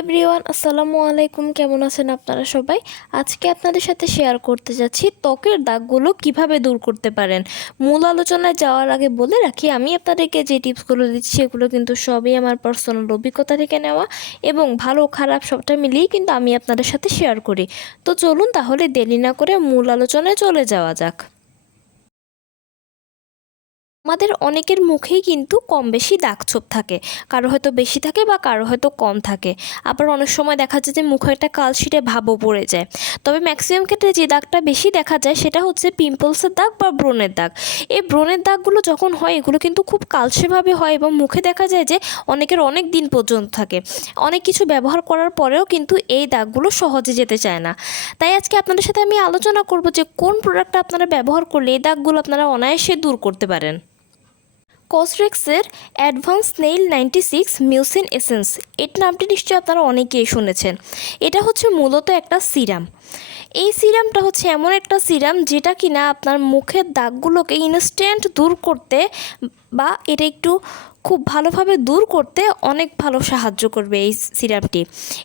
Everyone, আসসালামু আলাইকুম। কেমন আছেন আপনারা সবাই? আজকে আপনাদের সাথে শেয়ার করতে যাচ্ছি ত্বকের দাগগুলো কিভাবে দূর করতে পারেন। মূল আলোচনায় যাওয়ার আগে বলে রাখি, আমি আপনাদেরকে যে টিপসগুলো দিচ্ছি সেগুলো কিন্তু সবই আমার পার্সোনাল অভিজ্ঞতা থেকে নেওয়া এবং ভালো খারাপ সবটা মিলিয়েই কিন্তু আমি আপনাদের সাথে শেয়ার করি। তো চলুন তাহলে দেরি না করে মূল আলোচনায় চলে যাওয়া যাক। আমাদের অনেকের মুখেই কিন্তু কম বেশি দাগছোপ থাকে, কারো হয়তো বেশি থাকে বা কারো হয়তো কম থাকে। আবার অনেক সময় দেখা যায় যে মুখে একটা কালশিটে ভাবও পড়ে যায়। তবে ম্যাক্সিমাম ক্ষেত্রে যে দাগটা বেশি দেখা যায় সেটা হচ্ছে পিম্পলসের দাগ বা ব্রণের দাগ। এই ব্রণের দাগগুলো যখন হয় এগুলো কিন্তু খুব কালচেভাবে হয় এবং মুখে দেখা যায় যে অনেকের অনেক দিন পর্যন্ত থাকে। অনেক কিছু ব্যবহার করার পরেও কিন্তু এই দাগগুলো সহজে যেতে চায় না। তাই আজকে আপনাদের সাথে আমি আলোচনা করব যে কোন প্রোডাক্টটা আপনারা ব্যবহার করলে এই দাগগুলো আপনারা অনায়াসে দূর করতে পারেন। কসরেক্সের অ্যাডভান্স নেইল 96 মিউসিন এসেন্স, এর নামটি নিশ্চয়ই আপনারা অনেকেই শুনেছেন। এটা হচ্ছে মূলত একটা সিরাম। এই সিরামটা হচ্ছে এমন একটা সিরাম যেটা কিনা আপনার মুখের দাগগুলোকে ইনস্ট্যান্ট দূর করতে বা এটা একটু খুব ভালোভাবে দূর করতে অনেক ভালো সাহায্য করবে এই সিরামটি।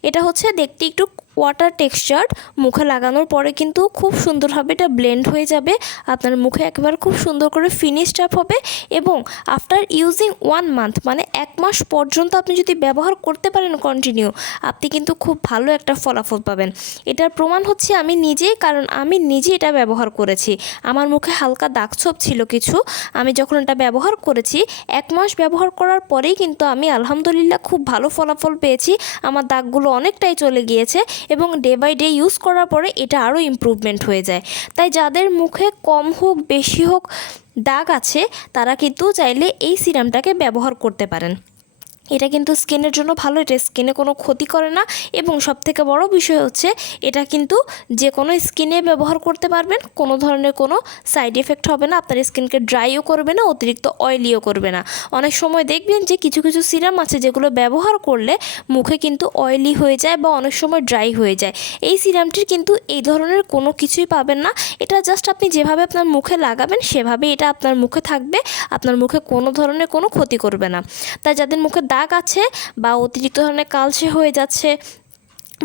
এটা হচ্ছে দেখতে একটু ওয়াটার টেক্সচার, মুখে লাগানোর পরে কিন্তু খুব সুন্দরভাবে এটা ব্লেন্ড হয়ে যাবে, আপনার মুখে একেবারে খুব সুন্দর করে ফিনিশড আপ হবে এবং আফটার ইউজিং 1 মান্থ মানে 1 মাস পর্যন্ত আপনি যদি ব্যবহার করতে পারেন কন্টিনিউ, আপনি কিন্তু খুব ভালো একটা ফলাফল পাবেন। এটার প্রমাণ হচ্ছে আমি নিজেই, কারণ আমি নিজে এটা ব্যবহার করেছি। আমার মুখে হালকা দাগছোপ ছিল কিছু, আমি যখন এটা ব্যবহার করেছি 1 মাস ব্যবহার করার পরেই কিন্তু আমি আলহামদুলিল্লাহ খুব ভালো ফলাফল পেয়েছি। আমার দাগগুলো অনেকটাই চলে গিয়েছে এবং ডে বাই ডে ইউজ করার পরে এটা আরও ইমপ্রুভমেন্ট হয়ে যায়। তাই যাদের মুখে কম হোক বেশি হোক দাগ আছে তারা কিন্তু চাইলে এই সিরামটাকে ব্যবহার করতে পারেন। এটা কিন্তু স্কিনের জন্য ভালো, এটা স্কিনে কোনো ক্ষতি করে না এবং সবথেকে বড় বিষয় হচ্ছে এটা কিন্তু যে কোনো স্কিনে ব্যবহার করতে পারবেন, কোনো ধরনের কোনো সাইড এফেক্ট হবে না, আপনার স্কিনকে ড্রাইও করবে না, অতিরিক্ত অয়েলিও করবে না। অনেক সময় দেখবেন যে কিছু কিছু সিরাম আছে যেগুলো ব্যবহার করলে মুখে কিন্তু অয়েলি হয়ে যায় বা অনেক সময় ড্রাই হয়ে যায়। এই সিরামটির কিন্তু এই ধরনের কোনো কিছুই পাবেন না। এটা জাস্ট আপনি যেভাবে আপনার মুখে লাগাবেন সেভাবেই এটা আপনার মুখে থাকবে, আপনার মুখে কোনো ধরনের কোনো ক্ষতি করবে না। তাই যাদের মুখে দাগ আছে বা অতিরিক্ত ধরনের কালচে হয়ে যাচ্ছে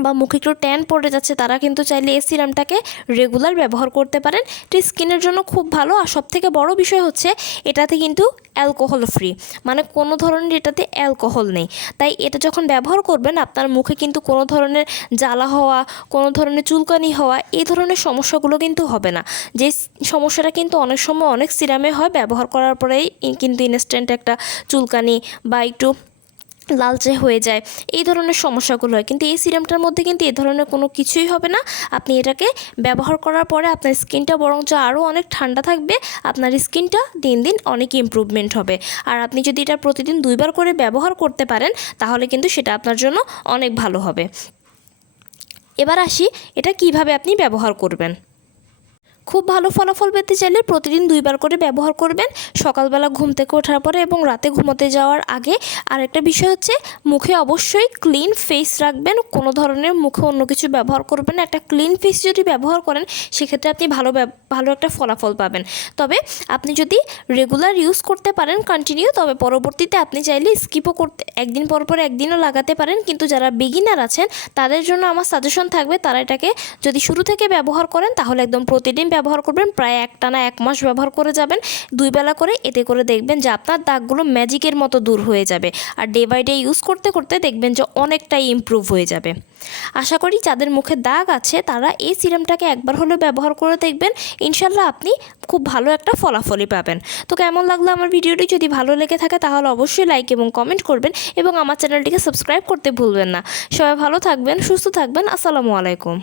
বা মুখে একটু ট্যান পড়ে যাচ্ছে তারা কিন্তু চাইলে এই সিরামটাকে রেগুলার ব্যবহার করতে পারেন। এটা স্কিনের জন্য খুব ভালো। আর সবথেকে বড় বিষয় হচ্ছে এটাতে কিন্তু অ্যালকোহল ফ্রি, মানে কোনো ধরনের এটাতে অ্যালকোহল নেই। তাই এটা যখন ব্যবহার করবেন আপনার মুখে কিন্তু কোনো ধরনের জ্বালা হওয়া, কোনো ধরনের চুলকানি হওয়া, এই ধরনের সমস্যাগুলো কিন্তু হবে না। যে সমস্যাটা কিন্তু অনেক সময় অনেক সিরামে হয়, ব্যবহার করার পরেই কিন্তু ইনস্ট্যান্ট একটা চুলকানি বা একটু লালচে হয়ে যায়, এই ধরনের সমস্যাগুলো হয়। কিন্তু এই সিরামটার মধ্যে কিন্তু এই ধরনের কোনো কিছুই হবে না। আপনি এটাকে ব্যবহার করার পরে আপনার স্কিনটা বরঞ্চ আরও অনেক ঠান্ডা থাকবে, আপনার স্কিনটা দিন দিন অনেক ইমপ্রুভমেন্ট হবে। আর আপনি যদি এটা প্রতিদিন 2 বার করে ব্যবহার করতে পারেন তাহলে কিন্তু সেটা আপনার জন্য অনেক ভালো হবে। এবার আসি এটা কিভাবে আপনি ব্যবহার করবেন। খুব ভালো ফলাফল পেতে চাইলে প্রতিদিন 2 বার করে ব্যবহার করবেন, সকালবেলা ঘুম থেকে ওঠার পরে এবং রাতে ঘুমোতে যাওয়ার আগে। আর একটা বিষয় হচ্ছে মুখে অবশ্যই ক্লিন ফেস রাখবেন, কোনো ধরনের মুখে অন্য কিছু ব্যবহার করবেন না। একটা ক্লিন ফেস যদি ব্যবহার করেন সেক্ষেত্রে আপনি ভালো একটা ফলাফল পাবেন। তবে আপনি যদি রেগুলার ইউজ করতে পারেন কন্টিনিউ, তবে পরবর্তীতে আপনি চাইলে স্কিপও করতে, একদিন পর পর একদিনও লাগাতে পারেন। কিন্তু যারা বিগিনার আছেন তাদের জন্য আমার সাজেশন থাকবে তারা এটাকে যদি শুরু থেকে ব্যবহার করেন তাহলে একদম প্রতিদিন ব্যবহার করবেন, প্রায় একটানা 1 মাস ব্যবহার করে যাবেন 2 বেলা করে। এতে করে দেখবেন যে আপনার দাগগুলো ম্যাজিকের মতো দূর হয়ে যাবে আর ডে বাই ডে ইউজ করতে করতে দেখবেন যে অনেকটাই ইমপ্রুভ হয়ে যাবে। আশা করি যাদের মুখে দাগ আছে তারা এই সিরামটাকে একবার হলেও ব্যবহার করে দেখবেন, ইনশাল্লাহ আপনি খুব ভালো একটা ফলাফলই পাবেন। তো কেমন লাগলো আমার ভিডিওটি? যদি ভালো লেগে থাকে তাহলে অবশ্যই লাইক এবং কমেন্ট করবেন এবং আমার চ্যানেলটিকে সাবস্ক্রাইব করতে ভুলবেন না। সবাই ভালো থাকবেন, সুস্থ থাকবেন। আসসালামু আলাইকুম।